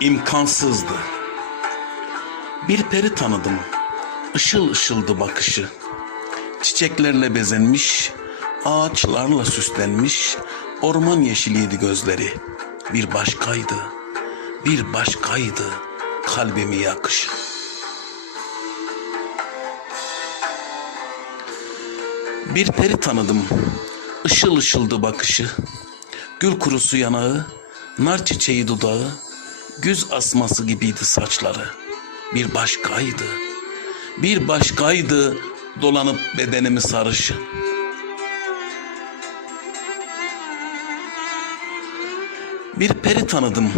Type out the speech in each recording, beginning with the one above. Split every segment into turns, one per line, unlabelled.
imkansızdı. Bir peri tanıdım. Işıl ışıldı bakışı. Çiçeklerle bezenmiş, ağaçlarla süslenmiş, orman yeşiliydi gözleri. Bir başkaydı, bir başkaydı kalbimi yakışı. Bir peri tanıdım, ışıl ışıldı bakışı. Gül kurusu yanağı, nar çiçeği dudağı, güz asması gibiydi saçları. Bir başkaydı, bir başkaydı dolanıp bedenimi sarışı. Bir peri tanıdım,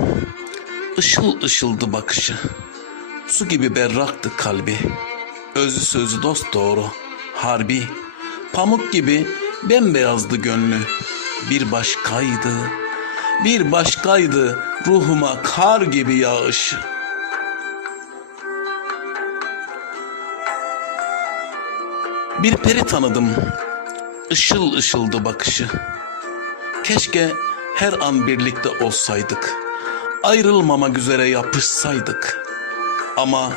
ışıl ışıldı bakışı. Su gibi berraktı kalbi, özü sözü dost doğru, harbi. Pamuk gibi bembeyazdı gönlü, bir başkaydı, bir başkaydı ruhuma kar gibi yağışı. Bir peri tanıdım, ışıl ışıldı bakışı. Keşke her an birlikte olsaydık, ayrılmamak üzere yapışsaydık. Ama,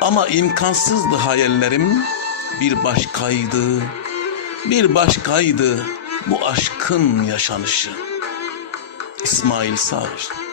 ama imkansızdı hayallerim, bir başkaydı, bir başkaydı bu aşkın yaşanışı. İsmail Sağır